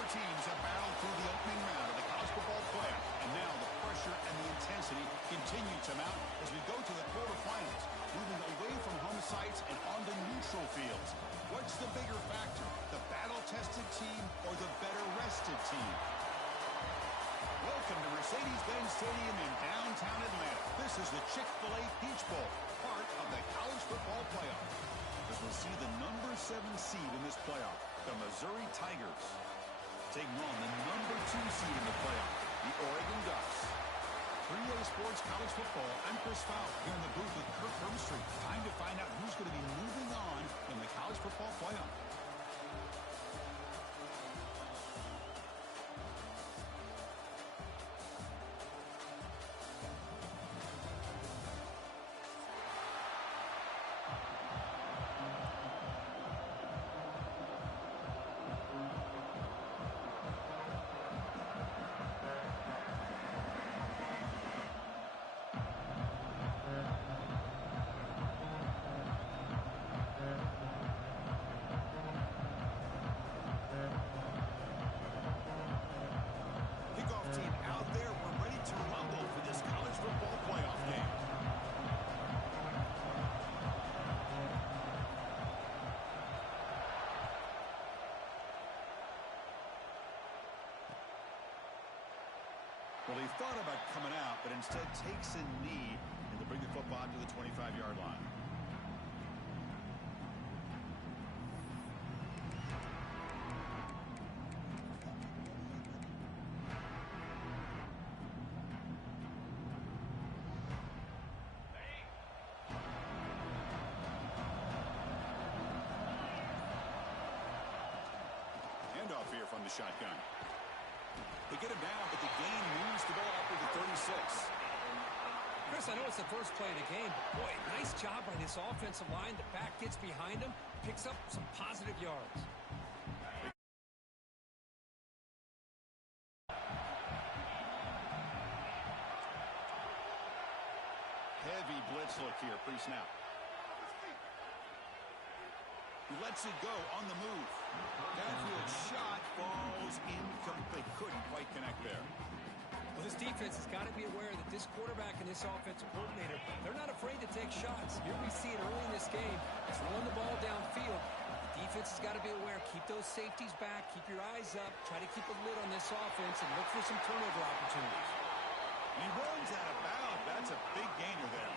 Four teams have battled through the opening round of the college football playoff, and now the pressure and the intensity continue to mount as we go to the quarterfinals, moving away from home sites and onto neutral fields. What's the bigger factor, the battle-tested team or the better-rested team? Welcome to Mercedes-Benz Stadium in downtown Atlanta. This is the Chick-fil-A Peach Bowl, part of the college football playoff. As we'll see the number 7 seed in this playoff, the Missouri Tigers, taking on the number 2 seed in the playoff, the Oregon Ducks. 3A Sports College Football, I'm Chris Fowler here in the booth with Kirk Hermstreet. Time to find out who's going to be moving on in the college football playoff. Well, he thought about coming out, but instead takes a knee and to bring the football to the 25-yard line. Handoff here from the shotgun. They get him down, but the gain moves the ball up to the 36. Chris, I know it's the first play of the game, but boy, nice job by this offensive line. The back gets behind him, picks up some positive yards. Heavy blitz look here, pre-snap. He lets it go on the move. Downfield shot falls incomplete. Couldn't quite connect there. Well, this defense has got to be aware that this quarterback and this offensive coordinator, they're not afraid to take shots. Here we see it early in this game. Throwing the ball downfield. The defense has got to be aware. Keep those safeties back. Keep your eyes up. Try to keep a lid on this offense and look for some turnover opportunities. He runs out of bounds. That's a big gainer there.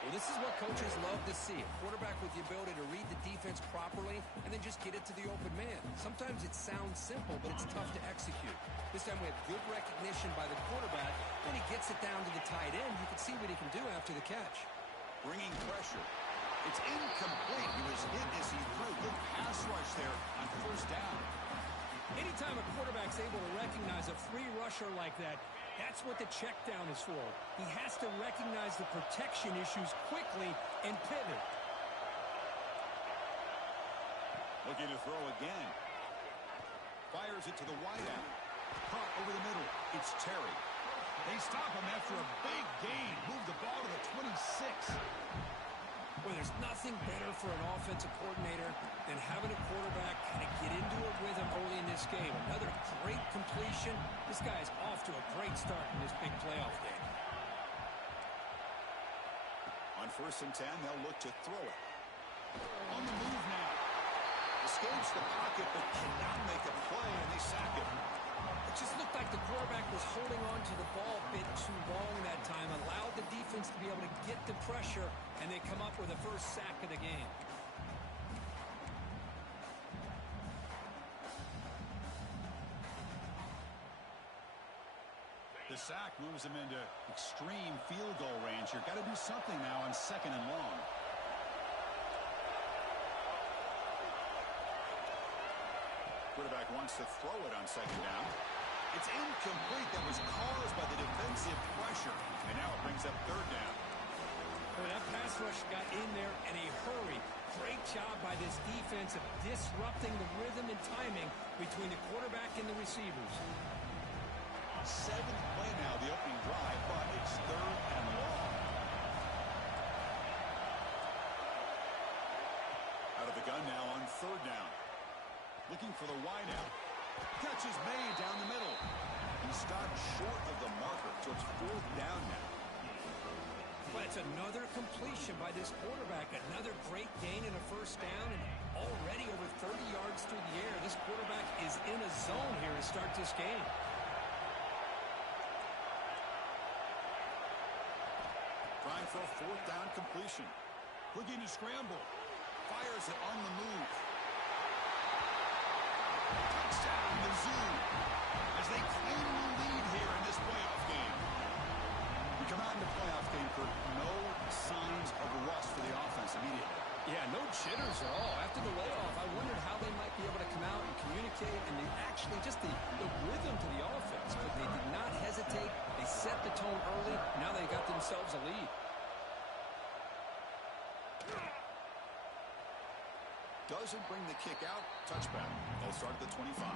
Well, this is what coaches love to see. A quarterback with the ability to read the defense properly and then just get it to the open man. Sometimes it sounds simple, but it's tough to execute. This time we have good recognition by the quarterback. When he gets it down to the tight end, you can see what he can do after the catch. Bringing pressure. It's incomplete. He was hit as he threw. Good pass rush there on first down. Anytime a quarterback's able to recognize a free rusher like that, that's what the check down is for. He has to recognize the protection issues quickly and pivot. Looking to throw again. Fires it to the wideout. Caught over the middle. It's Terry. They stop him after a big gain. Move the ball to the 26. Well, there's nothing better for an offensive coordinator than having a quarterback kind of get into a rhythm early in this game. Another great completion. This guy is off to a great start in this big playoff game. On 1st and 10, they'll look to throw it. On the move now. Escapes the pocket, but cannot make a play, and they sack him. It just looked like the quarterback was holding on to the ball a bit too long that time, allowed the defense to be able to get the pressure, and they come up with the first sack of the game. The sack moves them into extreme field goal range here. Got to do something now on 2nd and long. Quarterback wants to throw it on 2nd down. It's incomplete. That was caused by the defensive pressure. And now it brings up 3rd down. Well, that pass rush got in there in a hurry. Great job by this defense of disrupting the rhythm and timing between the quarterback and the receivers. 7th play now, the opening drive, but it's 3rd and long. Out of the gun now on 3rd down. Looking for the wideout. Catch is made down the middle. He stopped short of the marker, so it's 4th down now. But it's another completion by this quarterback. Another great gain and a 1st down, and already over 30 yards through the air. This quarterback is in a zone here to start this game. Trying for a 4th down completion. Looking to scramble. Fires it on the move. Touchdown, Mizzou, as they claim the lead here in this playoff game. We come out in the playoff game for no signs of rust for the offense immediately. Yeah, no jitters at all. After the layoff, I wondered how they might be able to come out and communicate, and they actually just the rhythm to the offense. But they did not hesitate. They set the tone early. Now they got themselves a lead. Doesn't bring the kick out. Touchback. They'll start at the 25.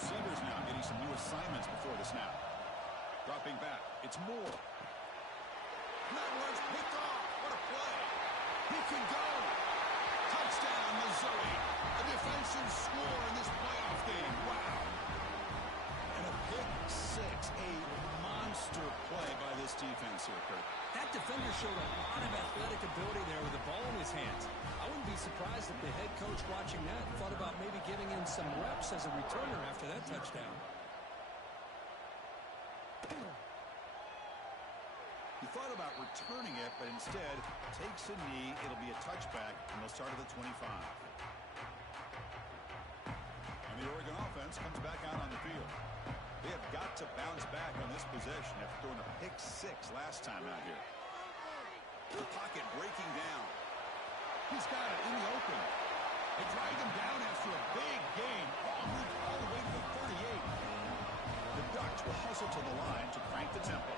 Receivers now getting some new assignments before the snap. Dropping back. It's Moore. That one's picked off. What a play. He can go. Touchdown, Missouri. A defensive score in this playoff game. Wow. And a pick 6. A monster play by this defense here, Kurt. That defender showed a lot of athletic ability there with the ball in his hands. I wouldn't be surprised if the head coach watching that thought about maybe giving him some reps as a returner after that touchdown. He thought about returning it, but instead takes a knee. It'll be a touchback, and they'll start at the 25. And the Oregon offense comes back out on the field. They have got to bounce back on this possession after throwing a pick 6 last time out here. The pocket breaking down. He's got it in the open. They dragged him down after a big gain. Moved all the way to the 38. The Ducks will hustle to the line to crank the tempo.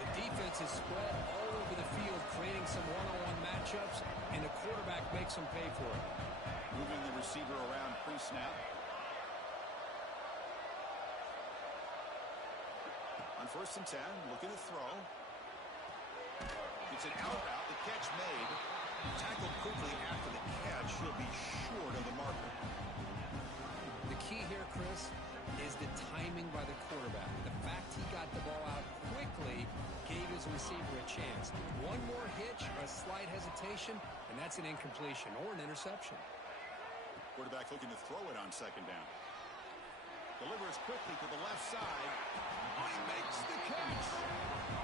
The defense is spread all over the field, creating some one-on-one matchups, and the quarterback makes them pay for it. Moving the receiver around pre-snap. On 1st and 10, looking to throw. It's an out route. The catch made. Tackled quickly after the catch. He'll be short of the marker. The key here, Chris, is the timing by the quarterback. The fact he got the ball out quickly gave his receiver a chance. One more hitch or a slight hesitation, and that's an incompletion or an interception. Quarterback looking to throw it on 2nd down. Delivers quickly to the left side. Oh, he makes the catch.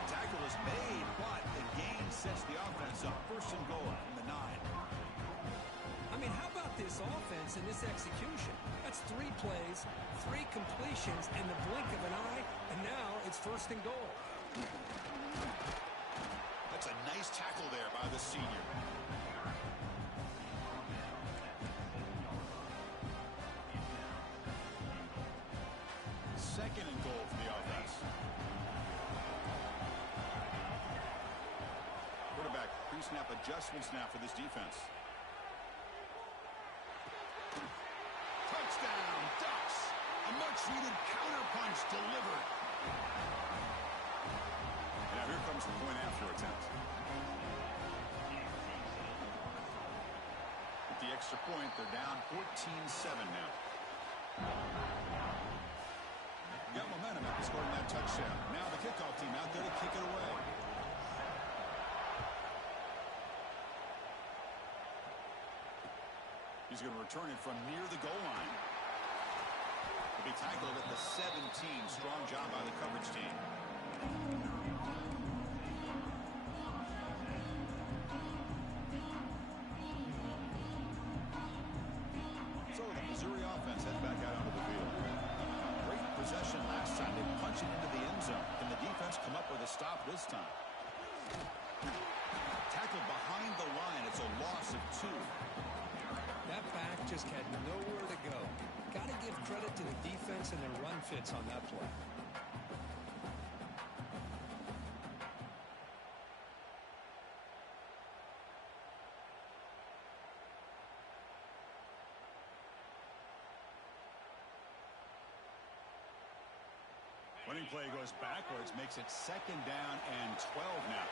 Tackle is made, but the gain sets the offense up. 1st and goal from the 9. I mean, how about this offense and this execution? That's 3 plays, 3 completions in the blink of an eye, and now it's 1st and goal. That's a nice tackle there by the senior. Second and goal for the offense. Quarterback pre-snap adjustments now for this defense. Touchdown, Ducks! A much-needed counterpunch delivered. Now here comes the point-after attempt. With the extra point, they're down 14-7 now. Got momentum after scoring that touchdown. Now the kickoff team out there to kick it away. He's going to return it from near the goal line. He'll be tackled at the 17. Strong job by the coverage team. So the Missouri offense heads back out onto the field. Great possession last time. They punch it into the end zone. Can the defense come up with a stop this time? Tackled behind the line. It's a loss of 2. That back just had nowhere to go. Got to give credit to the defense and their run fits on that play. Running play goes backwards, makes it 2nd down and 12 now.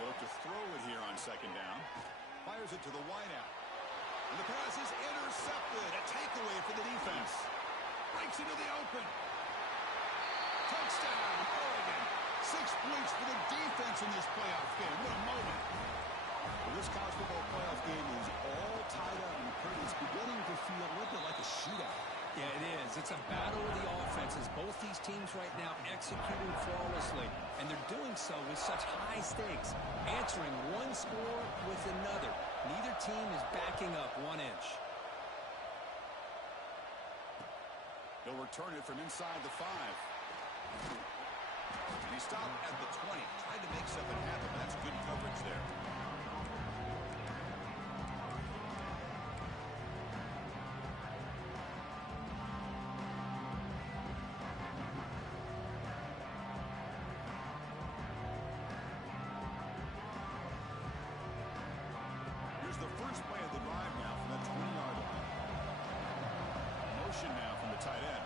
They'll look to throw it here on 2nd down. Fires it to the wideout. And the pass is intercepted. A takeaway for the defense. Breaks into the open. Touchdown, Oregon. 6 points for the defense in this playoff game. What a moment. Well, this college football playoff game is all tied up, and it's beginning to feel a little bit like a shootout. Yeah, it is. It's a battle of the offenses. Both these teams right now executing flawlessly, and they're doing so with such high stakes, answering one score with another. Neither team is backing up 1 inch. They'll return it from inside the 5. And he stopped at the 20. Tried to make something happen, but that's good coverage there. Here's the first play of the drive now from that 20-yard line. Motion now from the tight end.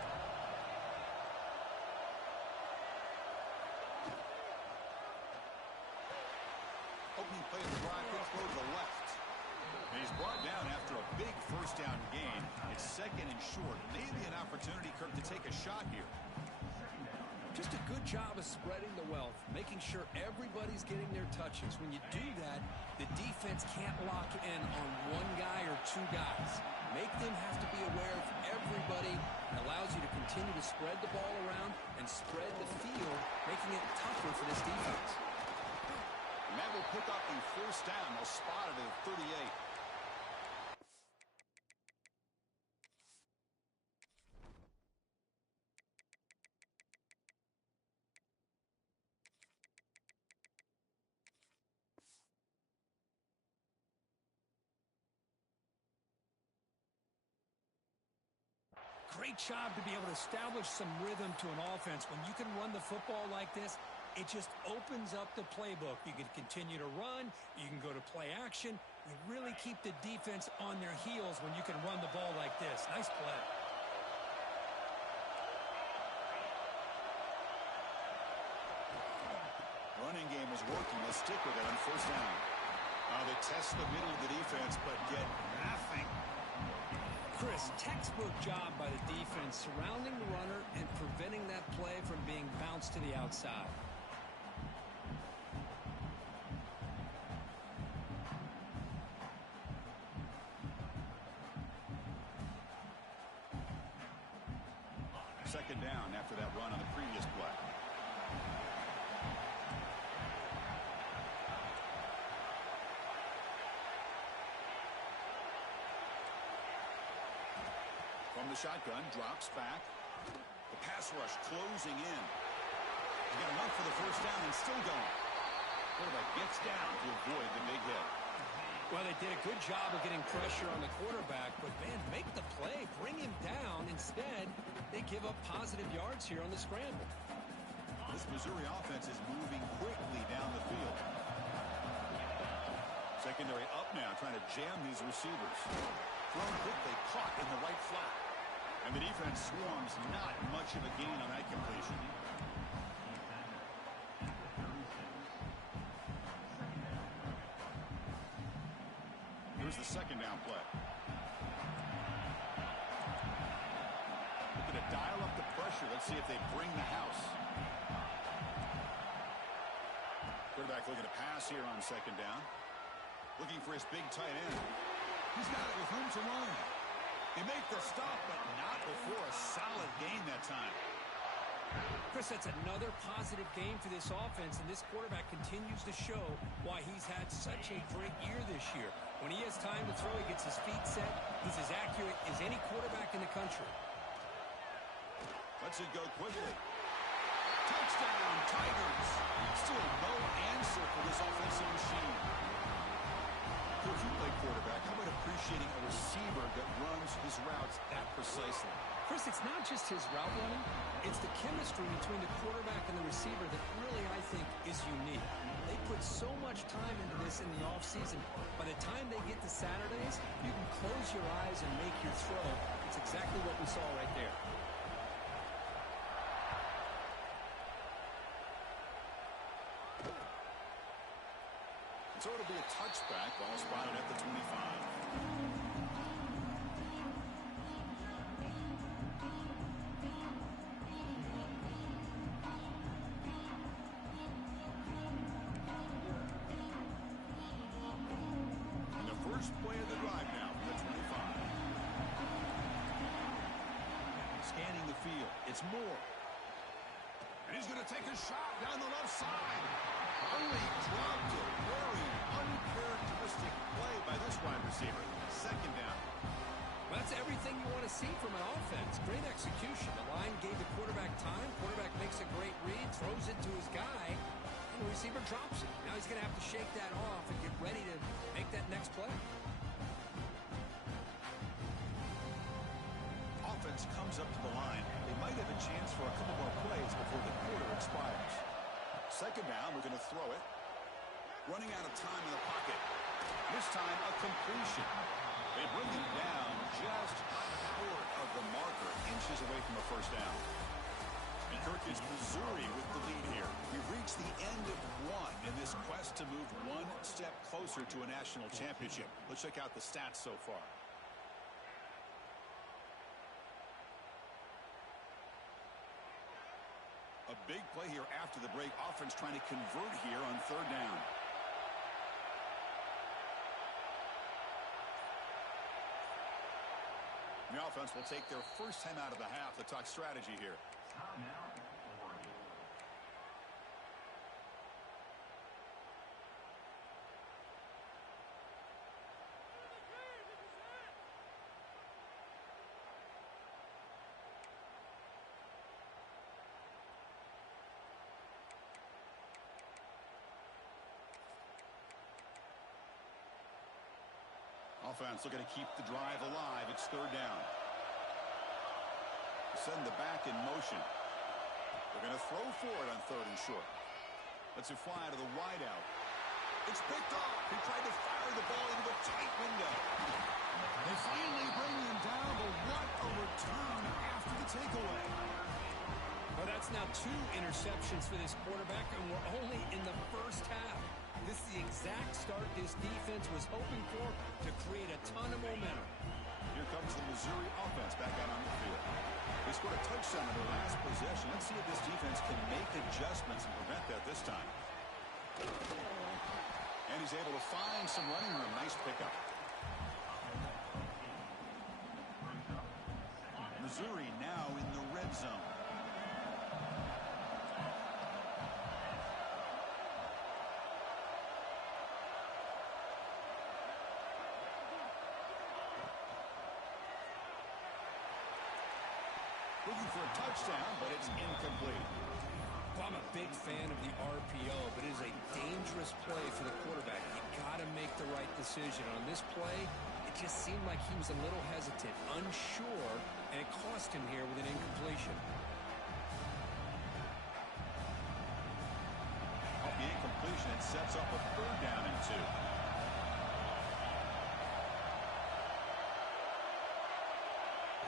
Opening play of the drive, quick throw to the left. And he's brought down after a big first down gain. It's 2nd and short. Maybe an opportunity, Kirk, to take a shot here. Just a good job of spreading the wealth, making sure everybody's getting their touches. When you do that, the defense can't lock in on 1 guy or 2 guys. Make them have to be aware of everybody. It allows you to continue to spread the ball around and spread the field, making it tougher for this defense. And that will pick up the first down. They'll spot it at 38. Great job to be able to establish some rhythm to an offense. When you can run the football like this, it just opens up the playbook. You can continue to run. You can go to play action. You really keep the defense on their heels when you can run the ball like this. Nice play. Running game is working. They'll stick with it on first down. They test the middle of the defense, but get nothing. Chris, textbook job by the defense surrounding the runner and preventing that play from being bounced to the outside. Second down after that run on the previous play. From the shotgun, drops back. The pass rush closing in. He's got enough for the first down and still going. Quarterback gets down to avoid the big hit. Well, they did a good job of getting pressure on the quarterback, but, man, make the play, bring him down. Instead, they give up positive yards here on the scramble. This Missouri offense is moving quickly down the field. Secondary up now, trying to jam these receivers. Thrown quickly, caught in the right flat. And the defense swarms, not much of a gain on that completion. Here's the second down play. Looking to dial up the pressure. Let's see if they bring the house. Quarterback looking to pass here on second down. Looking for his big tight end. He's got it with room to run. They make the stop, but not before a solid gain that time. Chris, that's another positive game for this offense, and this quarterback continues to show why he's had such a great year this year. When he has time to throw, he gets his feet set. He's as accurate as any quarterback in the country. Lets it go quickly. Touchdown, Tigers. Still no answer for this offensive machine. If you play quarterback, how about appreciating a receiver that runs his routes that precisely? Chris, it's not just his route running. It's the chemistry between the quarterback and the receiver that really, I think, is unique. They put so much time into this in the offseason. By the time they get to Saturdays, you can close your eyes and make your throw. That's exactly what we saw right there. So it'll be a touchback, ball spotted at the 25. Play of the drive now from the 25. Scanning the field. It's Moore. And he's going to take a shot down the left side. Only dropped it. Very uncharacteristic play by this wide receiver. Second down. Well, that's everything you want to see from an offense. Great execution. The line gave the quarterback time. Quarterback makes a great read, throws it to his guy, and the receiver drops it. Now he's going to have to shake that off and get ready to make that next play. Offense comes up to the line. They might have a chance for a couple more plays before the quarter expires. Second down, we're going to throw it. Running out of time in the pocket. This time, a completion. They bring it down just short of the marker, inches away from a first down. And Kirk, is Missouri with the lead here. We've reached the end of one in this quest to move one step closer to a national championship. Let's check out the stats so far. A big play here after the break. Offense trying to convert here on third down. The offense will take their first time out of the half to talk strategy here. Offense looking to keep the drive alive. It's third down. Send the back in motion. They're going to throw for it on third and short. Lets it fly to the wideout. It's picked off. He tried to fire the ball into a tight window. They finally bring him down, but what a return after the takeaway. Well, that's now 2 interceptions for this quarterback, and we're only in the first half. This is the exact start this defense was hoping for to create a ton of momentum. Here comes the Missouri offense back out on the field. They scored a touchdown in their last possession. Let's see if this defense can make adjustments and prevent that this time. And he's able to find some running room. Nice pickup. Missouri now in the red zone. Looking for a touchdown, but it's incomplete. Well, I'm a big fan of the RPO, but it is a dangerous play for the quarterback. You got to make the right decision. On this play, it just seemed like he was a little hesitant, unsure, and it cost him here with an incompletion. Off the incompletion, it sets up a third down and 2.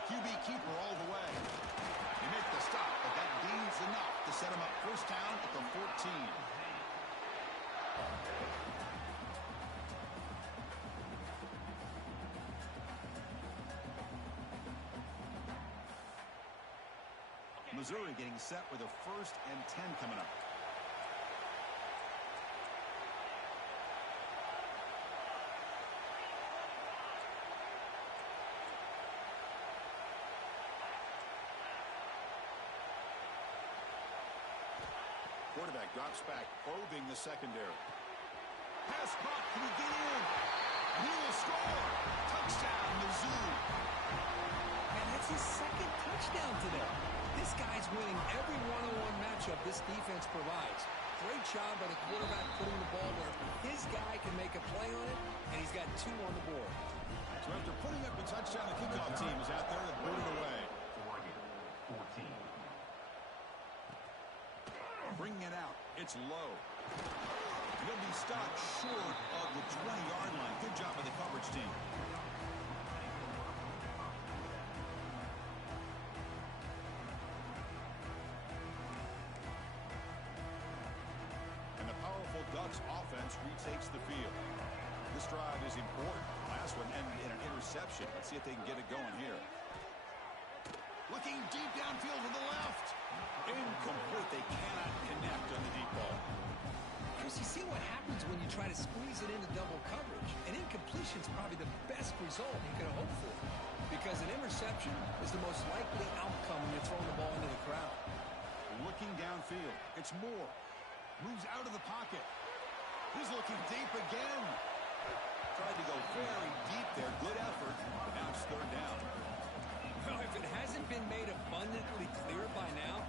QB keeper all the way. They make the stop, but that gains enough to set him up first down at the 14. Missouri getting set with a 1st and 10 coming up. Quarterback drops back, probing the secondary. Pass caught. Can he get in? And he will score. Touchdown, Missouri. And that's his 2nd touchdown today. This guy's winning every one-on-one matchup this defense provides. Great job by the quarterback putting the ball where his guy can make a play on it, and he's got 2 on the board. So after putting up a touchdown, the kickoff team is out there to boot it away. Bringing it out. It's low. He'll be stopped short of the 20-yard line. Good job by the coverage team. offense retakes the field. This drive is important. Last one ended in an interception. Let's see if they can get it going here. Looking deep downfield to the left. Incomplete. They cannot connect on the deep ball. Chris, you see what happens when you try to squeeze it into double coverage. An incompletion is probably the best result you could have hoped for, because an interception is the most likely outcome when you're throwing the ball into the crowd. Looking downfield. It's Moore. Moves out of the pocket. He's looking deep again. Tried to go very deep there. Good effort. But now it's third down. Well, if it hasn't been made abundantly clear by now,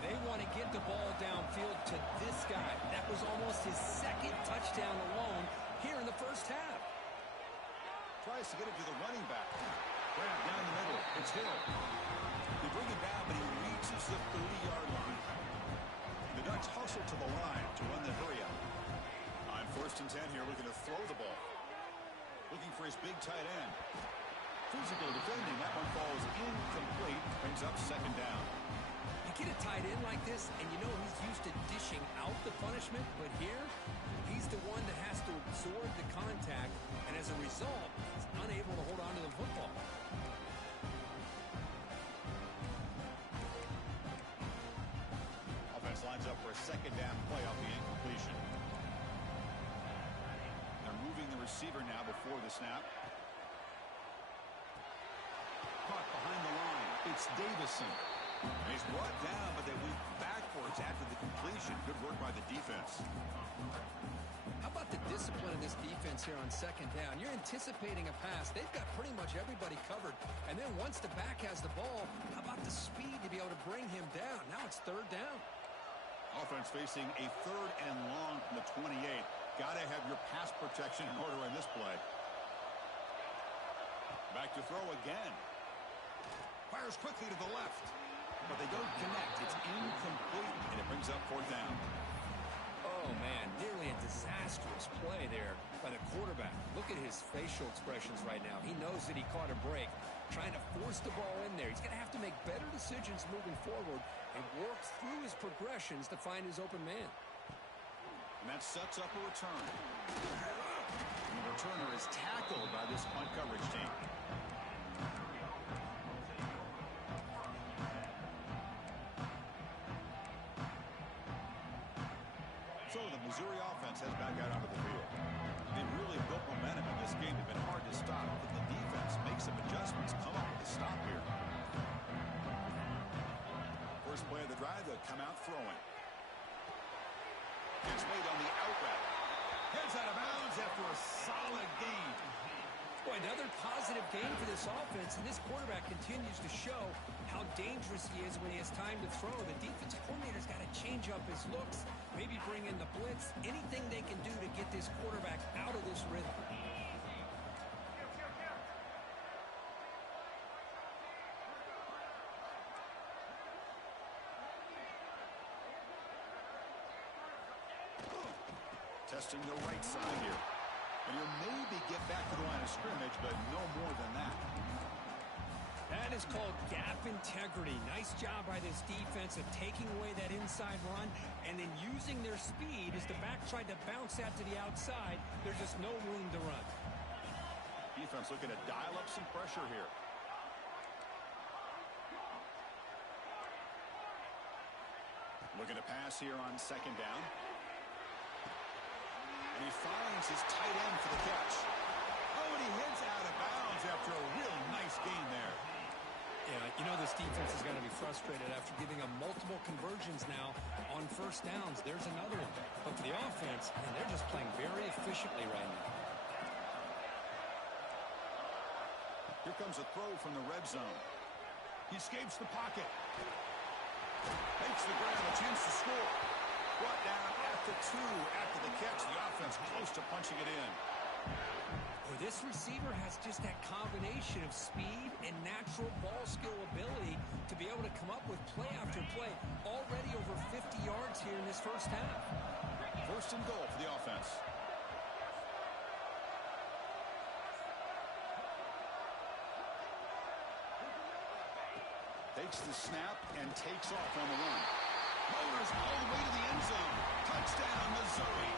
they want to get the ball downfield to this guy. That was almost his second touchdown alone here in the first half. Tries to get it to the running back. Grab down the middle. It's Hill. They bring it down, but he reaches the 30-yard line. The Ducks hustle to the line to run the hurry up. On 1st and 10 here, looking to throw the ball. Looking for his big tight end. Physical defending. That one falls incomplete. Brings up second down. You get a tight end like this, and you know he's used to dishing out the punishment, but here, he's the one that has to absorb the contact, and as a result, he's unable to hold on to the football. Offense lines up for a second down play off the incompletion. They're moving the receiver now before the snap. Caught behind the line. It's Davison. And he's brought down, but they weave backwards after the completion. Good work by the defense. How about the discipline of this defense here on second down? You're anticipating a pass. They've got pretty much everybody covered. And then once the back has the ball, how about the speed to be able to bring him down? Now it's third down. Offense facing a 3rd and long from the 28. Got to have your pass protection in order in this play. Back to throw again. Fires quickly to the left. But they don't connect. It's incomplete, and it brings up 4th down. Oh, man, nearly a disastrous play there by the quarterback. Look at his facial expressions right now. He knows that he caught a break, trying to force the ball in there. He's going to have to make better decisions moving forward and work through his progressions to find his open man. And that sets up a return. And the returner is tackled by this punt coverage team. So the Missouri offense heads back out onto the field. They really built momentum in this game. They've been hard to stop, but the defense makes some adjustments, come up with a stop here. First play of the drive, they'll come out throwing. It's made on the out route. Heads out of bounds after a solid gain. Boy, another positive game for this offense, and this quarterback continues to show how dangerous he is when he has time to throw. The defensive coordinator's got to change up his looks, maybe bring in the blitz, anything they can do to get this quarterback out of this rhythm. Testing the right side here. And he'll maybe get back to the line of scrimmage, but no more than that. That is called gap integrity. Nice job by this defense of taking away that inside run and then using their speed as the back tried to bounce that to the outside. There's just no room to run. Defense looking to dial up some pressure here. Looking to pass here on second down. And he finds his tight end for the catch. Oh, and he hits out of bounds after a real nice gain there. Yeah, you know this defense is going to be frustrated after giving them multiple conversions now on first downs. There's another one. But for the offense, man, they're just playing very efficiently right now. Here comes a throw from the red zone. He escapes the pocket. Makes the grab, a chance to score. Brought down at the 2 after the catch. The offense close to punching it in. Well, this receiver has just that combination of speed and natural ball skill ability to be able to come up with play after play. Already over 50 yards here in this first half. First and goal for the offense. Takes the snap and takes off on the run. Motors all the way to the end zone. Touchdown, Missouri.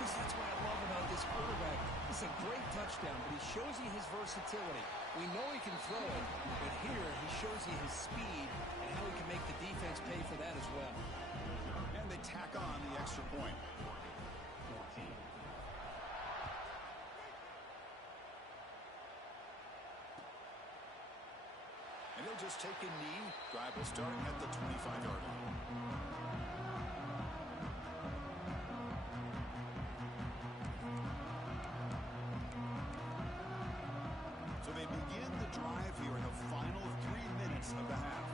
Because that's what I love about this quarterback. It's a great touchdown, but he shows you his versatility. We know he can throw it, but here he shows you his speed and how he can make the defense pay for that as well. And they tack on the extra point. And he'll just take a knee. Drive will start at the 25-yard line. So they begin the drive here in the final 3 minutes of the half.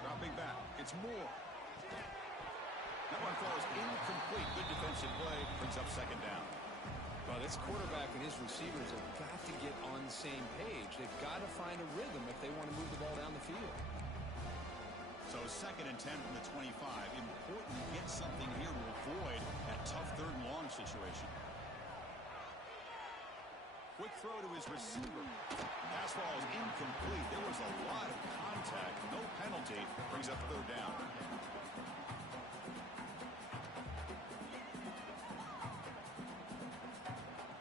Dropping back. It's Moore. That one falls incomplete. Good defensive play. Brings up second down. Well, this quarterback and his receivers have got to get on the same page. They've got to find a rhythm if they want to move the ball down the field. So 2nd and 10 from the 25. Important to get something here to avoid that tough 3rd and long situation. Quick throw to his receiver. Pass ball is incomplete. There was a lot of contact. No penalty. Brings up 3rd down.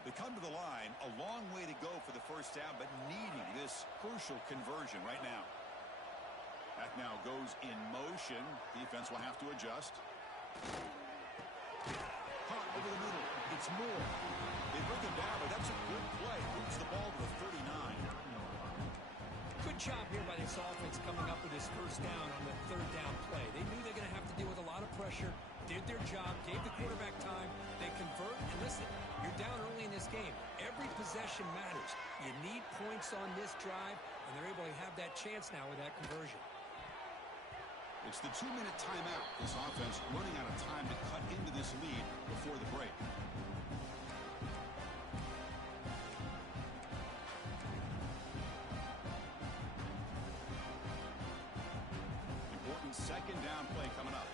They come to the line. A long way to go for the 1st down, but needing this crucial conversion right now. That now goes in motion. Defense will have to adjust. Caught over the middle. It's Moore. They bring him down, but that's a good play. Moves the ball to the 39. Good job here by this offense coming up with this 1st down on the 3rd down play. They knew they're going to have to deal with a lot of pressure, did their job, gave the quarterback time. They convert, and listen, you're down early in this game. Every possession matters. You need points on this drive, and they're able to have that chance now with that conversion. It's the 2-minute timeout. This offense running out of time to cut into this lead before the break. Important 2nd down play coming up.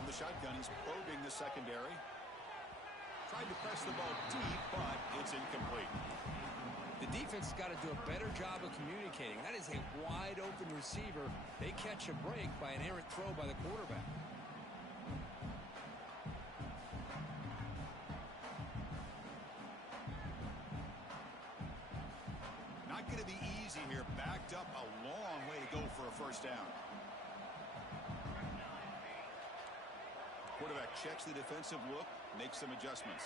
On the shotgun, he's probing the secondary. Tried to press the ball deep, but it's incomplete. The defense has got to do a better job of communicating. That is a wide-open receiver. They catch a break by an errant throw by the quarterback. Not going to be easy here. Backed up a long way to go for a 1st down. Quarterback checks the defensive look, makes some adjustments.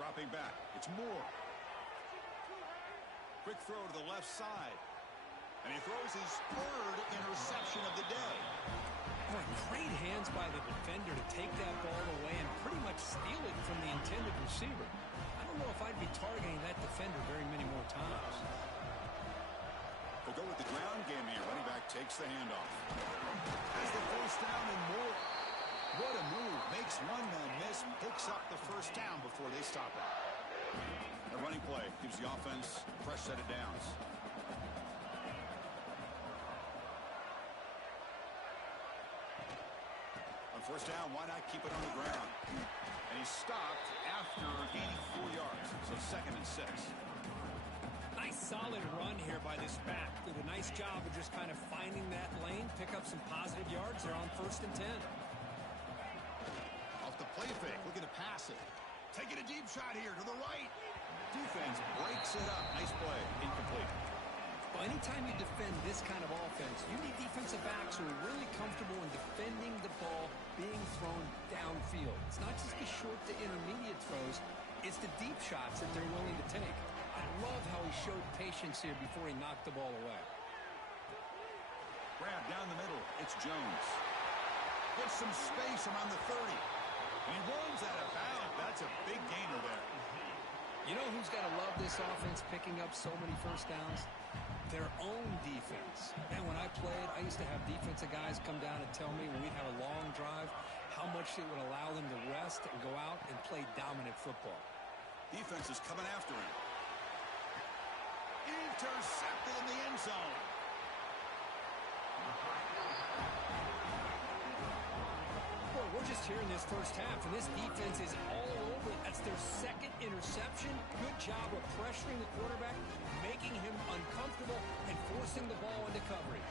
Dropping back. It's Moore. Quick throw to the left side. And he throws his 3rd interception of the day. Boy, great hands by the defender to take that ball away and pretty much steal it from the intended receiver. I don't know if I'd be targeting that defender very many more times. They'll go with the ground game here. Running back takes the handoff. Has the 1st down and more. What a move. Makes one man miss. Picks up the 1st down before they stop it. A running play gives the offense a fresh set of downs. On 1st down, why not keep it on the ground? And he's stopped after gaining 4 yards. So 2nd and 6. Nice solid run here by this back. Did a nice job of just kind of finding that lane, pick up some positive yards. They're on 1st and 10. Off the play fake, looking to pass it. Taking a deep shot here to the right. Defense breaks it up. Nice play. Incomplete. Well, anytime you defend this kind of offense, you need defensive backs who are really comfortable in defending the ball being thrown downfield. It's not just the short to intermediate throws. It's the deep shots that they're willing to take. I love how he showed patience here before he knocked the ball away. Grab down the middle. It's Jones. Gets some space around the 30. And he runs out of bounds. That's a big gainer there. You know who's got to love this offense picking up so many 1st downs? Their own defense. Man, when I played, I used to have defensive guys come down and tell me when we'd have a long drive how much it would allow them to rest and go out and play dominant football. Defense is coming after him. Intercepted in the end zone. Boy, we're just here in this first half, and this defense is all over it. That's their second interception. Good job of pressuring the quarterback, making him uncomfortable, and forcing the ball into coverage.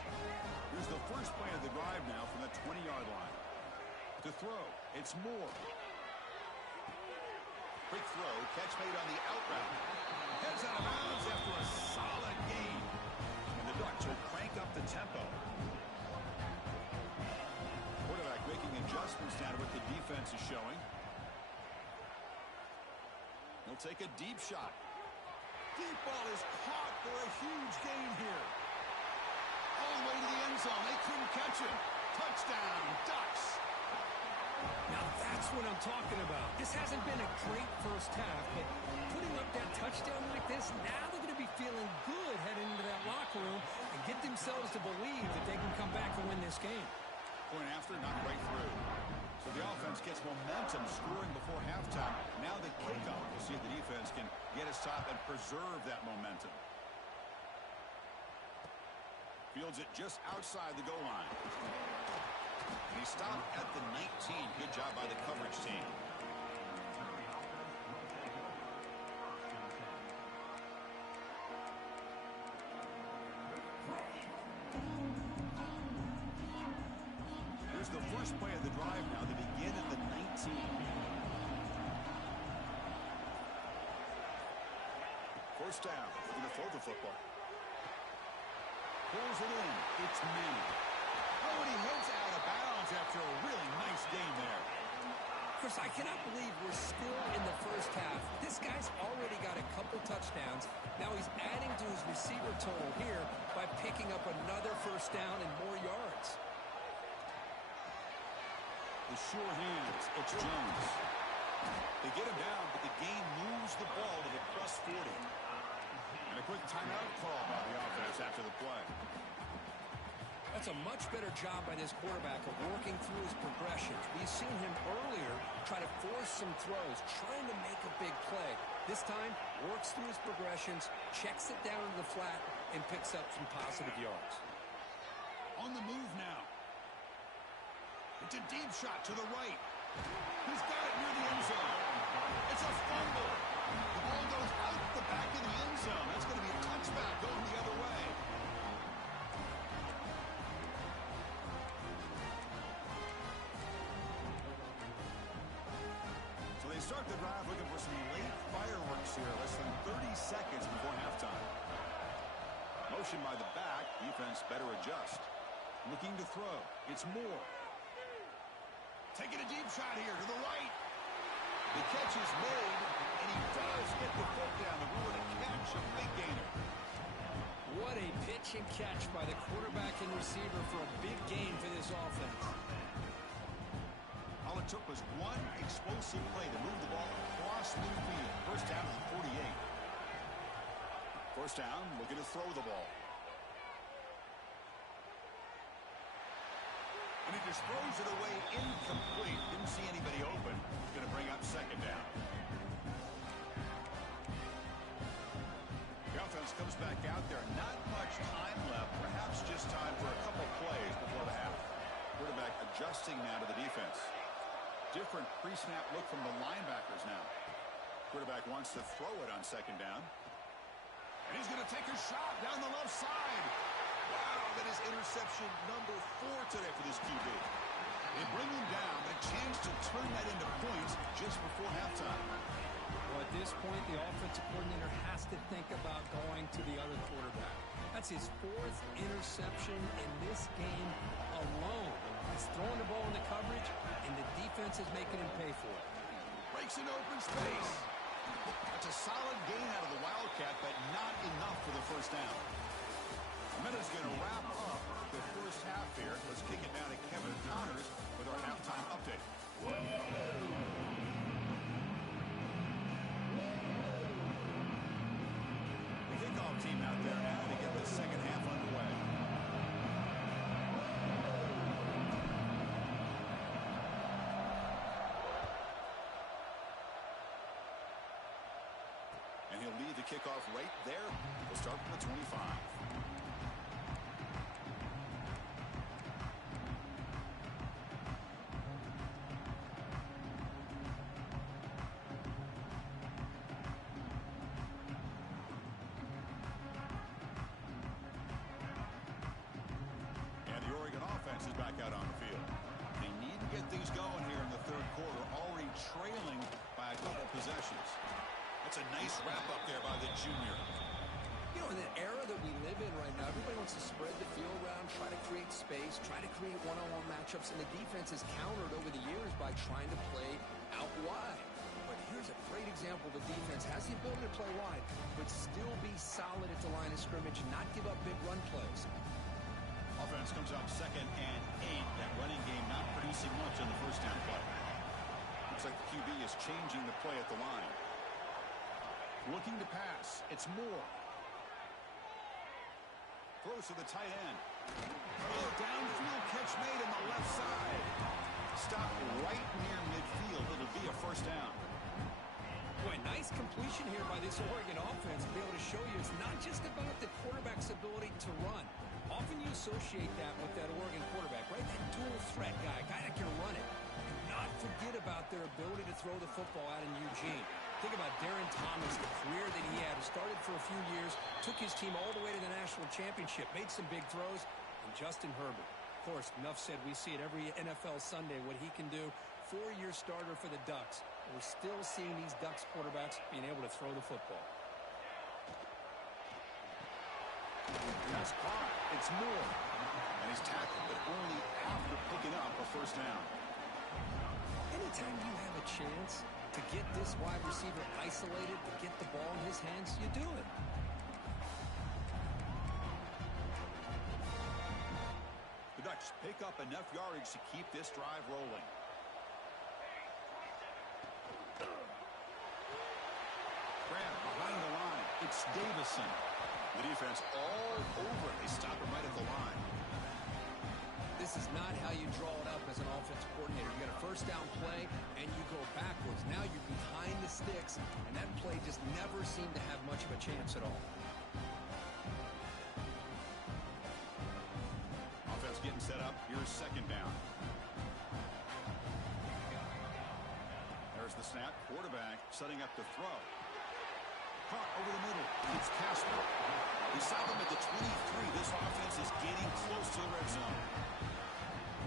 Here's the first play of the drive now from the 20-yard line. To throw, it's Moore. Quick throw, catch made on the out route. Heads out of bounds after a solid gain. And the Ducks will crank up the tempo. Quarterback making adjustments down to what the defense is showing. He'll take a deep shot. Deep ball is caught for a huge gain here. All the way to the end zone. They couldn't catch him. Touchdown, Ducks. Now that's what I'm talking about. This hasn't been a great first half, but putting up that touchdown like this, now they're going to be feeling good heading into that locker room and get themselves to believe that they can come back and win this game. Point after, not right through. So the offense gets momentum scoring before halftime. Now the kickoff. We'll see if the defense can get a stop and preserve that momentum. Fields it just outside the goal line. And he stopped at the 19. Good job by the coverage team. Here's the first play of the drive now. They begin at the 19. First down. They're going to throw the football. Pulls it in. It's Manning. Oh, and he heads out of bounds after a really nice game there. Chris, I cannot believe we're still in the first half. This guy's already got a couple touchdowns. Now he's adding to his receiver total here by picking up another first down and more yards. The sure hands. It's Jones. They get him down, but the game moves the ball to the +40. And a quick timeout call by the offense after the play. That's a much better job by this quarterback of working through his progressions. We've seen him earlier try to force some throws, trying to make a big play. This time, works through his progressions, checks it down to the flat, and picks up some positive yards. On the move now. It's a deep shot to the right. He's got it near the end zone. It's a fumble. The ball goes out the back of the end zone. That's going to be a touchback going the other way. So they start the drive looking for some late fireworks here. Less than 30 seconds before halftime. Motion by the back. Defense better adjust. Looking to throw. It's Moore. Taking a deep shot here to the right. The catch is made, and he does get the foot down the road and catch a big gainer. What a pitch and catch by the quarterback and receiver for a big gain for this offense. All it took was one explosive play to move the ball across midfield. First down to the 48. First down, looking to throw the ball. And he just throws it away incomplete. Didn't see anybody open. He's going to bring up second down. The offense comes back out there. Not much time left. Perhaps just time for a couple plays before the half. Quarterback adjusting now to the defense. Different pre-snap look from the linebackers now. Quarterback wants to throw it on second down. And he's going to take a shot down the left side. Wow, that is interception number 4 today for this QB. They bring him down, a chance to turn that into points just before halftime. Well, at this point, the offensive coordinator has to think about going to the other quarterback. That's his 4th interception in this game alone. He's throwing the ball into coverage, and the defense is making him pay for it. Breaks in open space. That's a solid gain out of the Wildcat, but not enough for the first down. Minute's going to wrap up the first half here. Let's kick it down to Kevin Connors with our halftime update. The kickoff team out there now to get the second half underway. And he'll lead the kickoff right there. We'll start from the 25. is back out on the field. They need to get things going here in the third quarter, already trailing by a couple possessions. That's a nice wrap-up there by the junior. You know, in the era that we live in right now, everybody wants to spread the field around, try to create space, try to create one-on-one matchups, and the defense has countered over the years by trying to play out wide. But here's a great example. The defense has the ability to play wide, but still be solid at the line of scrimmage and not give up big run plays. Offense comes out 2nd and 8. That running game not producing much on the first down play. Looks like the QB is changing the play at the line. Looking to pass. It's Moore. Throws to the tight end. Oh, downfield catch made on the left side. Stop right near midfield. It'll be a first down. Boy, nice completion here by this Oregon offense to be able to show you it's not just about the quarterback's ability to run. Often you associate that with that Oregon quarterback, right? That dual threat guy that can run it. And not forget about their ability to throw the football out in Eugene. Think about Darren Thomas, the career that he had. He started for a few years, took his team all the way to the national championship, made some big throws. And Justin Herbert, of course, enough said, we see it every NFL Sunday, what he can do. 4-year starter for the Ducks. We're still seeing these Ducks quarterbacks being able to throw the football. That's caught. It's Moore. And he's tackled, but only after picking up a first down. Anytime you have a chance to get this wide receiver isolated, to get the ball in his hands, you do it. The Ducks pick up enough yardage to keep this drive rolling. Grant behind the line. It's Davison. The defense all over. They stop him right at the line. This is not how you draw it up as an offensive coordinator. You got a first down play, and you go backwards. Now you're behind the sticks, and that play just never seemed to have much of a chance at all. Offense getting set up. Here's second down. There's the snap. Quarterback setting up the throw. Caught over the middle. It's Casper. We saw them at the 23. This offense is getting close to the red zone.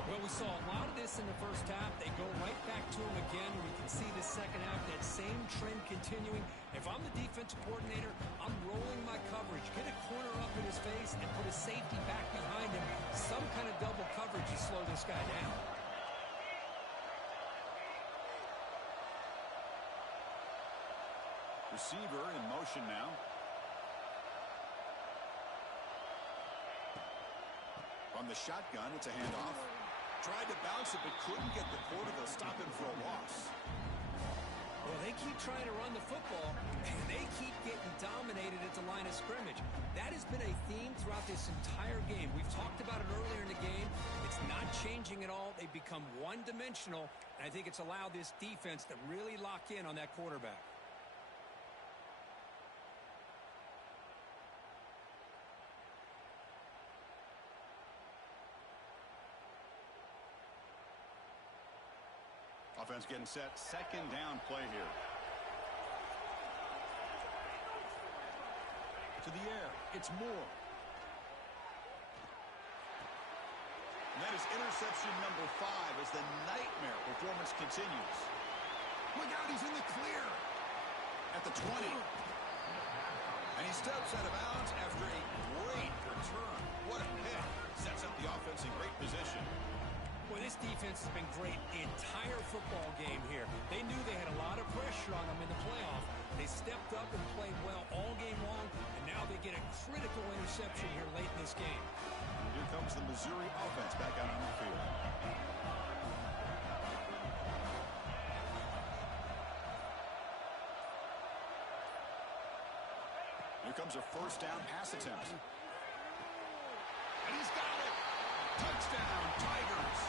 Well, we saw a lot of this in the first half. They go right back to him again. We can see the second half, that same trend continuing. If I'm the defensive coordinator, I'm rolling my coverage. Get a corner up in his face and put a safety back behind him. Some kind of double coverage to slow this guy down. Receiver in motion now. From the shotgun, it's a handoff. Tried to bounce it, but couldn't get the quarter. They'll stop him for a loss. Well, they keep trying to run the football, and they keep getting dominated at the line of scrimmage. That has been a theme throughout this entire game. We've talked about it earlier in the game. It's not changing at all. They've become one-dimensional, and I think it's allowed this defense to really lock in on that quarterback. Offense getting set. Second down play here. To the air. It's Moore. And that is interception number 5 as the nightmare performance continues. Look out, he's in the clear. At the 20. And he steps out of bounds after a great return. What a pick. Sets up the offense in great position. Well, this defense has been great the entire football game here. They knew they had a lot of pressure on them in the playoff. They stepped up and played well all game long, and now they get a critical interception here late in this game. Here comes the Missouri offense back out on the field. Here comes a first down pass attempt. And he's got it! Touchdown, Tigers!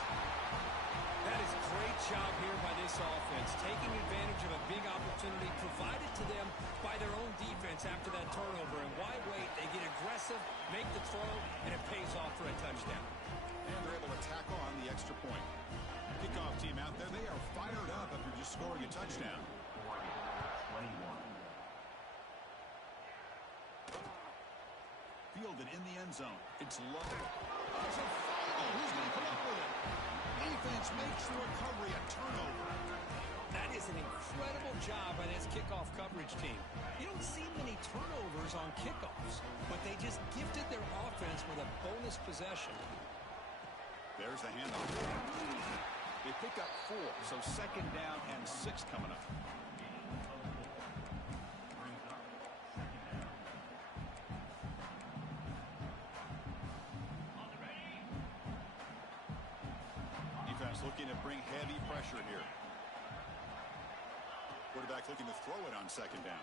That is a great job here by this offense, taking advantage of a big opportunity provided to them by their own defense after that turnover. And why wait? They get aggressive, make the throw, and it pays off for a touchdown. And they're able to tack on the extra point. Kickoff team out there, they are fired up after just scoring a touchdown. 21. Fielded in the end zone. It's low. There's a follow Oh, who's going to come up with it? Defense makes the recovery a turnover. That is an incredible job by this kickoff coverage team. You don't see many turnovers on kickoffs, but they just gifted their offense with a bonus possession. There's the handoff. They pick up 4, so second down and 6 coming up. Defense looking to bring heavy pressure here. Quarterback looking to throw it on second down.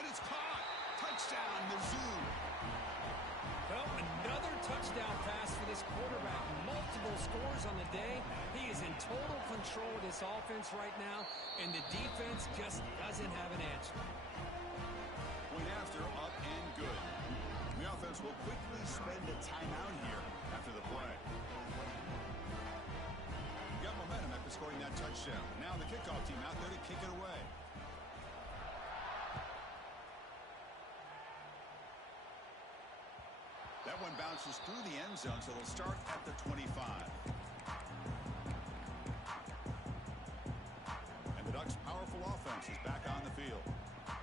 And it's caught. Touchdown, Missouri. Well, another touchdown pass for this quarterback. Multiple scores on the day. He is in total control of this offense right now, and the defense just doesn't have an answer. Point after, up and good. The offense will quickly spend a timeout here after the play. Got momentum after scoring that touchdown. Now the kickoff team out there to kick it away. That one bounces through the end zone, so they'll start at the 25. And the Ducks' powerful offense is back on the field.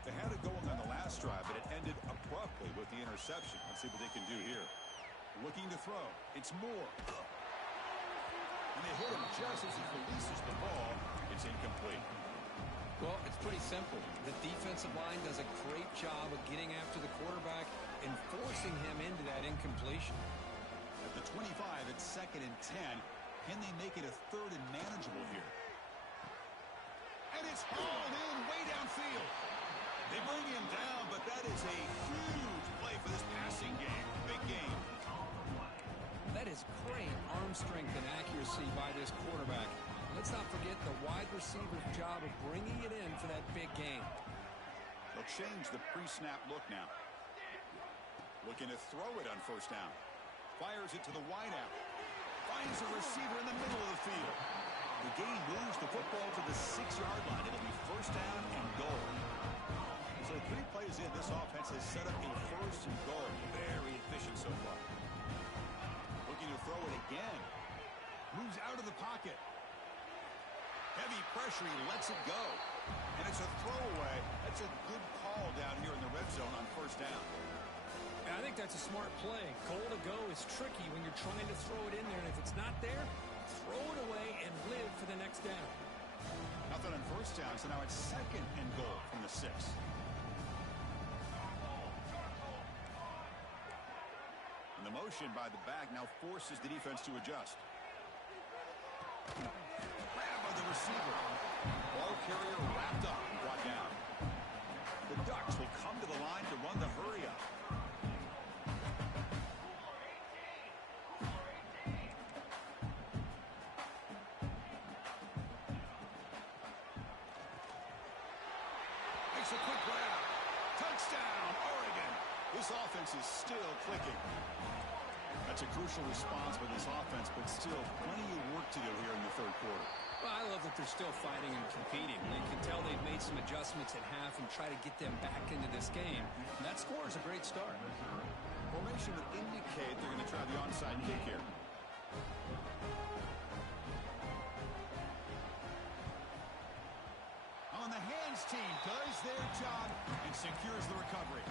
They had it going on the last drive, but it ended abruptly with the interception. Let's see what they can do here. Looking to throw. It's Moore. And they hit him just as he releases the ball. It's incomplete. Well, it's pretty simple. The defensive line does a great job of getting after the quarterback and forcing him into that incompletion. At the 25, it's second and 10. Can they make it a third and manageable here? And it's hauled in way downfield. They bring him down, but that is a huge play for this passing game. Big game. That is great arm strength and accuracy by this quarterback. Let's not forget the wide receiver's job of bringing it in for that big game. They'll change the pre-snap look now. Looking to throw it on first down. Fires it to the wideout. Finds a receiver in the middle of the field. The game moves the football to the 6-yard line. It'll be first down and goal. So 3 plays in, this offense has set up a first and goal. Very efficient so far. Looking to throw it again. Moves out of the pocket. Heavy pressure, he lets it go. And it's a throwaway. That's a good call down here in the red zone on first down. And I think that's a smart play. Goal to go is tricky when you're trying to throw it in there. And if it's not there, throw it away and live for the next down. Nothing on first down, so now it's second and goal from the 6. And the motion by the back now forces the defense to adjust. Grab by the receiver. Ball carrier wrapped up and brought down. The Ducks will come to the line to run the hurry up. Makes a quick grab. Touchdown, Oregon. This offense is still clicking. That's a crucial response by this offense, but still plenty of work to do here in the third quarter. Well, I love that they're still fighting and competing. You can tell they've made some adjustments at half and try to get them back into this game. And that score is a great start. Formation would indicate they're going to try the onside kick here. On the hands team does their job and secures the recovery.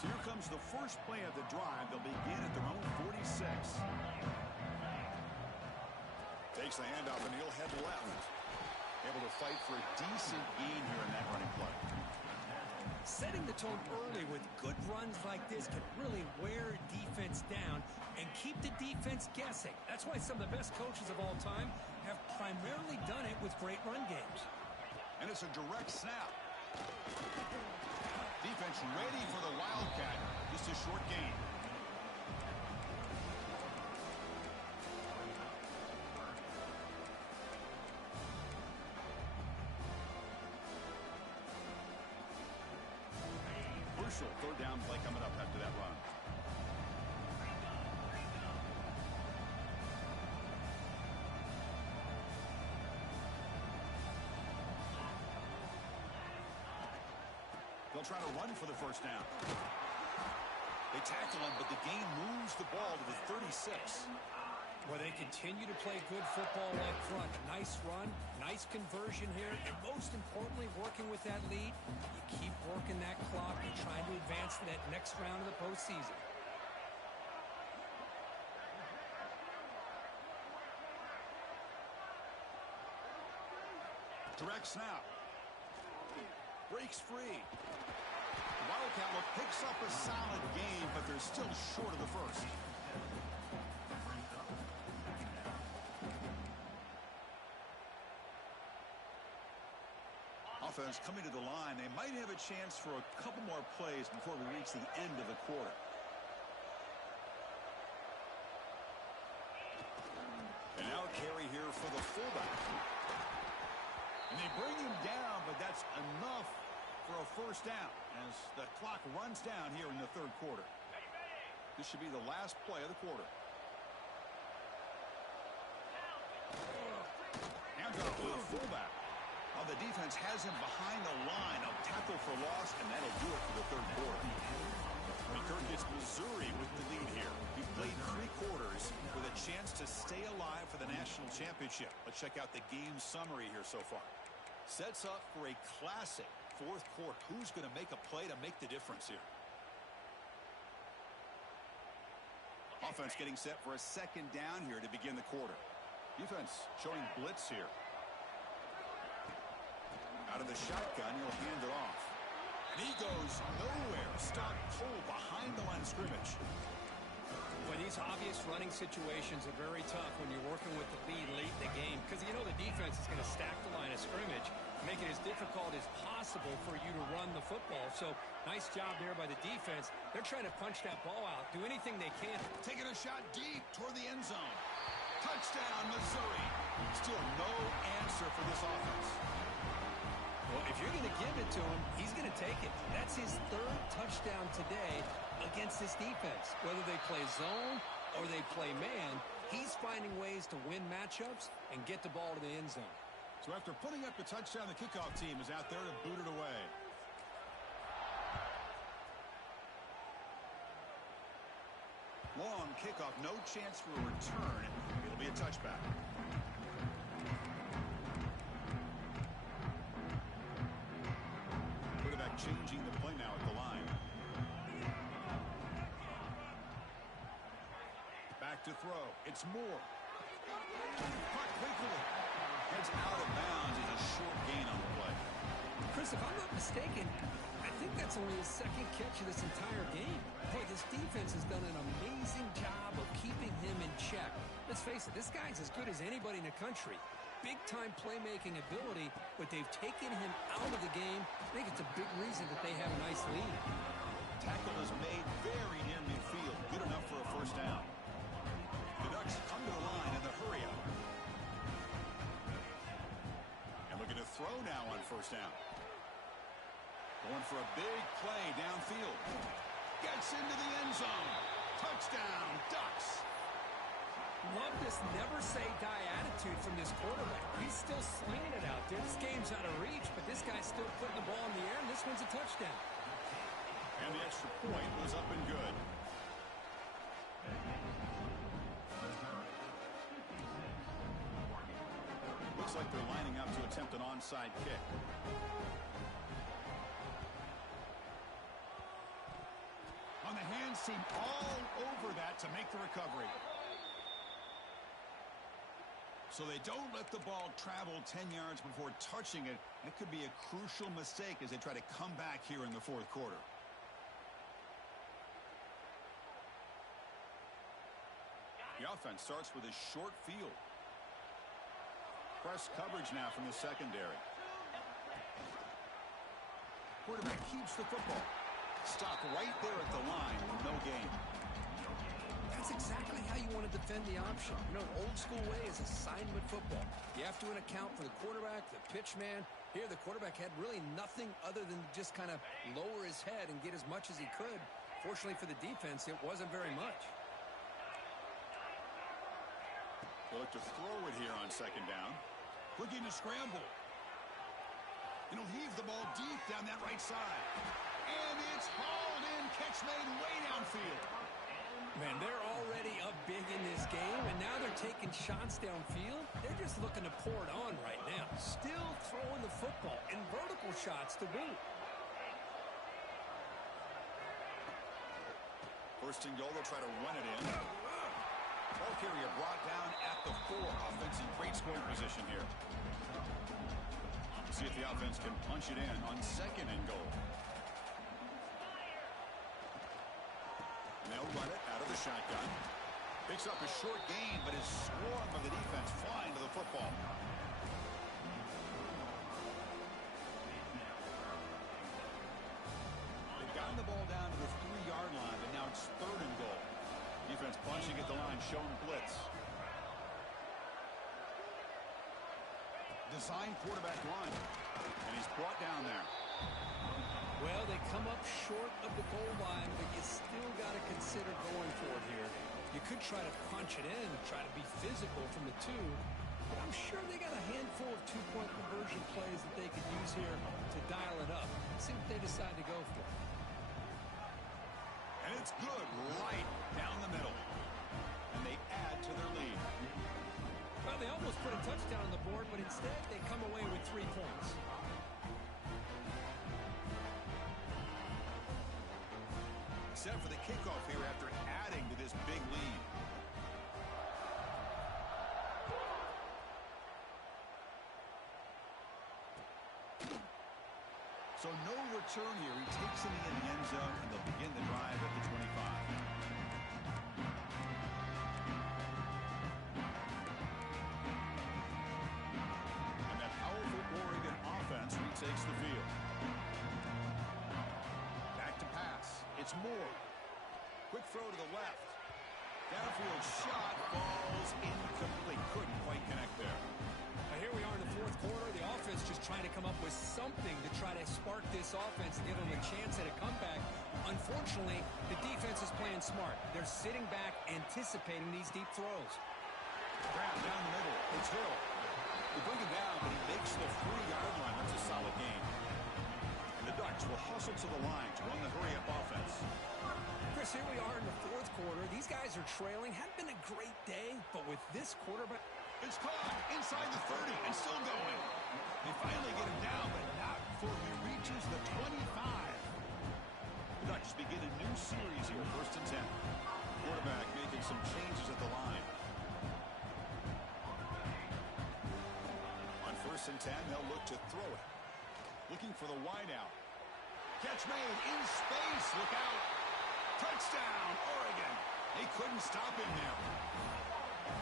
So here comes the first play of the drive. They'll begin at their own 46. Takes the handoff and he'll head left. Able to fight for a decent gain here in that running play. Setting the tone early with good runs like this can really wear a defense down and keep the defense guessing. That's why some of the best coaches of all time have primarily done it with great run games. And it's a direct snap. Defense ready for the Wildcat. Just a short gain. Crucial third down play coming up after that run. They'll They'll try to run for the first down. They tackle him, but the game moves the ball to the 36. Well, they continue to play good football up front. Nice run, nice conversion here, and most importantly, working with that lead, you keep working that clock and trying to advance to that next round of the postseason. Direct snap. Breaks free. The Wildcat look picks up a solid game, but they're still short of the first. Offense coming to the line. They might have a chance for a couple more plays before we reach the end of the quarter. And now a carry here for the fullback. And they bring him down, but that's enough for a first down as the clock runs down here in the third quarter. This should be the last play of the quarter. Now go to the fullback. Well, the defense has him behind the line. A tackle for loss, and that'll do it for the third quarter. Kirk gets Missouri with the lead here. He played 3 quarters with a chance to stay alive for the national championship. Let's check out the game summary here so far. Sets up for a classic fourth quarter. Who's going to make a play to make the difference here? Offense getting set for a second down here to begin the quarter. Defense showing blitz here. Out of the shotgun, he'll hand it off. And he goes nowhere. Stopped cold behind the line of scrimmage. Well, these obvious running situations are very tough when you're working with the lead late in the game because you know the defense is going to stack the line of scrimmage, make it as difficult as possible for you to run the football. So nice job there by the defense. They're trying to punch that ball out, do anything they can. Taking a shot deep toward the end zone. Touchdown, Missouri. Still no answer for this offense. Well, if you're going to give it to him, he's going to take it. That's his 3rd touchdown today against this defense. Whether they play zone or they play man, he's finding ways to win matchups and get the ball to the end zone. So after putting up the touchdown, the kickoff team is out there to boot it away. Long kickoff, no chance for a return. It'll be a touchback. Changing the play now at the line. Back to throw. It's Moore. Caught quickly. Heads out of bounds. Is a short gain on the play. Chris, if I'm not mistaken, I think that's only his 2nd catch of this entire game. Boy, this defense has done an amazing job of keeping him in check. Let's face it, this guy's as good as anybody in the country. Big-time playmaking ability, but they've taken him out of the game. I think it's a big reason that they have a nice lead. Tackle is made very near midfield. Good enough for a first down. The Ducks come to the line in the hurry-up. And looking to throw now on first down. Going for a big play downfield. Gets into the end zone. Touchdown, Ducks. Love this never-say-die attitude from this quarterback. He's still slinging it out there. This game's out of reach, but this guy's still putting the ball in the air, and this one's a touchdown. And the extra point was up and good. Looks like they're lining up to attempt an onside kick. On the hands team, all over that to make the recovery. So they don't let the ball travel 10 yards before touching it. That could be a crucial mistake as they try to come back here in the fourth quarter. The offense starts with a short field. Press coverage now from the secondary. Quarterback keeps the football. Stop right there at the line. No gain. That's exactly how you want to defend the option. You know, old school way is assignment football. You have to account for the quarterback, the pitch man. Here, the quarterback had really nothing other than just kind of lower his head and get as much as he could. Fortunately for the defense, it wasn't very much. They'll look to throw it here on second down. Looking to scramble. And he'll heave the ball deep down that right side. And it's hauled in. Catch made way downfield. Man, they're already up big in this game, and now they're taking shots downfield. They're just looking to pour it on right now. Still throwing the football, and vertical shots to boot. First and goal, they'll try to run it in. Ball carrier brought down at the 4. Offense in great scoring position here. See if the offense can punch it in on second and goal. And they'll run it out of the shotgun. Picks up a short gain, but is swarmed by the defense flying to the football. They've gotten the ball down to the 3-yard line, but now it's third and goal. Defense punching at the line, showing blitz. Design quarterback run, and he's brought down there. Well, they come up short of the goal line, but you still got to consider going for it here. You could try to punch it in, try to be physical from the 2, but I'm sure they got a handful of 2-point conversion plays that they could use here to dial it up. Let's see what they decide to go for. And it's good right down the middle. And they add to their lead. Well, they almost put a touchdown on the board, but instead they come away with 3 points. Set for the kickoff here after adding to this big lead. So no return here. He takes it in the end zone, and they'll begin the drive at the 25. And that powerful Oregon offense retakes the field. Back to pass. It's Moore. Quick throw to the left. Downfield shot falls incomplete. Couldn't quite connect there. Now here we are in the 4th quarter. The offense just trying to come up with something to try to spark this offense and give them a chance at a comeback. Unfortunately, the defense is playing smart. They're sitting back, anticipating these deep throws. Grab down the middle. It's Hill. They bring him down, but he makes the 3-yard line. That's a solid gain. And the Ducks will hustle to the line to run the hurry-up offense. Chris, here we are in the 4th quarter. These guys are trailing. Hadn't been a great day, but with this quarterback... It's caught inside the 30 and still going. They finally get him down, but not before he reaches the 25. The Ducks begin a new series here, 1st and 10. Quarterback making some changes at the line. On 1st and 10, they'll look to throw it. Looking for the wideout. Catch made in space. Look out. Touchdown, Oregon. They couldn't stop him there.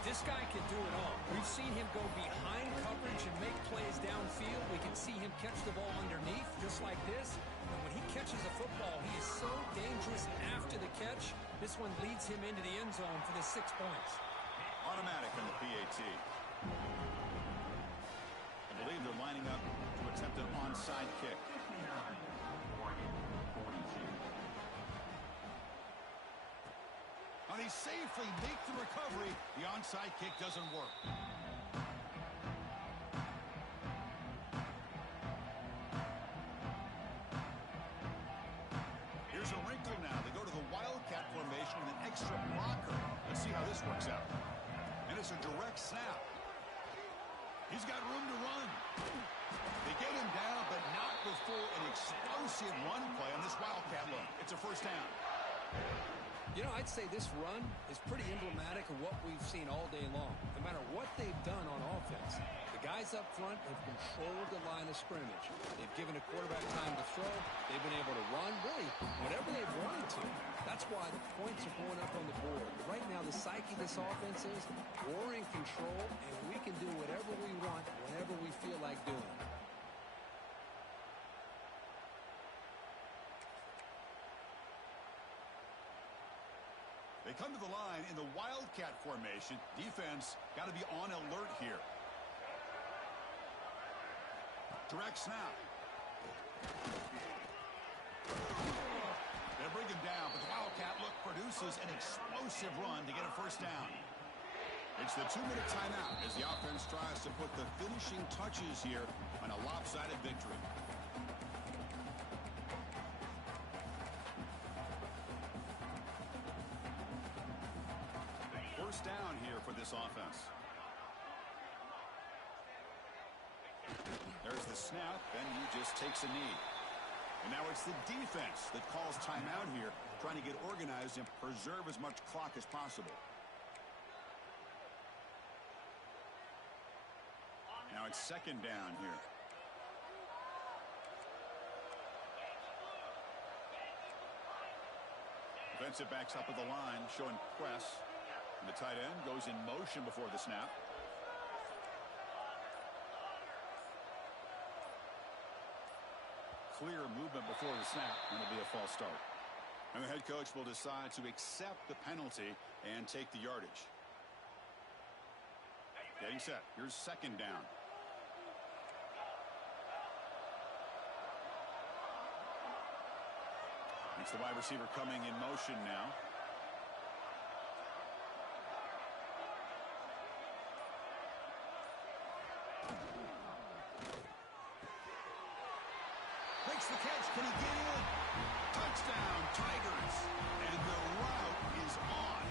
This guy can do it all. We've seen him go behind coverage and make plays downfield. We can see him catch the ball underneath just like this. And when he catches a football, he is so dangerous after the catch. This one leads him into the end zone for the 6 points. Automatic on the PAT. I believe they're lining up to attempt an onside kick. Now they safely make the recovery. The onside kick doesn't work. Here's a wrinkle now. They go to the Wildcat formation with an extra blocker. Let's see how this works out. And it's a direct snap. He's got room to run. They get him down, but not before an explosive run play on this Wildcat look. It's a 1st down. You know, I'd say this run is pretty emblematic of what we've seen all day long. No matter what they've done on offense, the guys up front have controlled the line of scrimmage. They've given a quarterback time to throw. They've been able to run, really, whatever they've wanted to. That's why the points are going up on the board. But right now, the psyche of this offense is we're in control, and we can do whatever we want whenever we feel like doing it. They come to the line in the Wildcat formation. Defense got to be on alert here. Direct snap. They bring him down, but the Wildcat look produces an explosive run to get a 1st down. It's the 2-minute timeout as the offense tries to put the finishing touches here on a lopsided victory. for this offense. There's the snap, and he just takes a knee. And now it's the defense that calls timeout here, trying to get organized and preserve as much clock as possible. Now it's second down here. Defensive backs up at the line, showing press. And the tight end goes in motion before the snap. Clear movement before the snap, and it'll be a false start. And the head coach will decide to accept the penalty and take the yardage. Getting set. Here's second down. It's the wide receiver coming in motion now. Makes the catch. Can he get in? Touchdown, Tigers. And the route is on.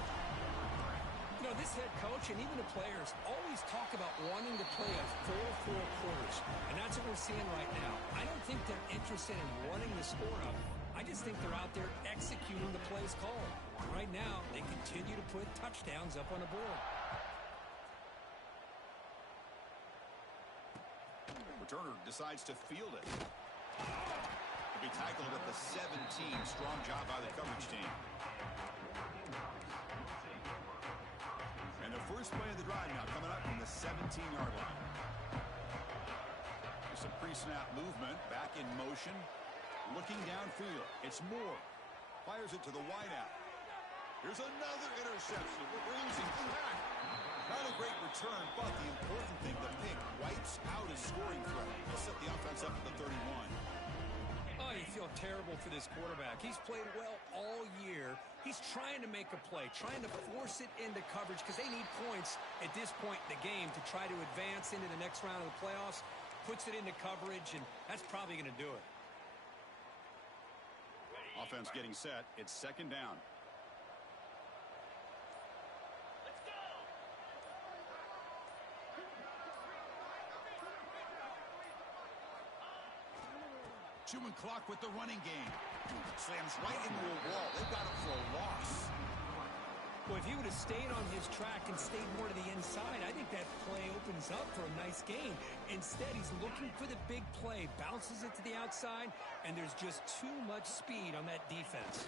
You know, this head coach and even the players always talk about wanting to play a full 4 quarters. And that's what we're seeing right now. I don't think they're interested in running the score up. I just think they're out there executing the plays called. Right now, they continue to put touchdowns up on the board. Returner decides to field it. He'll be tackled at the 17. Strong job by the coverage team. And the first play of the drive now coming up from the 17-yard line. There's some pre-snap movement, back in motion. Looking downfield. It's Moore. Fires it to the wideout. Here's another interception. We're losing track. Not a great return, but the important thing, the pick wipes out his scoring threat. He'll set the offense up at the 31. Oh, you feel terrible for this quarterback. He's played well all year. He's trying to make a play, trying to force it into coverage because they need points at this point in the game to try to advance into the next round of the playoffs. Puts it into coverage, and that's probably going to do it. Offense getting set. It's second down. Let's go. Chewing clock with the running game. Slams right into a wall. They've got him for a loss. Well, if he would have stayed on his track and stayed more to the inside, I think that play opens up for a nice gain. Instead, he's looking for the big play, bounces it to the outside, and there's just too much speed on that defense.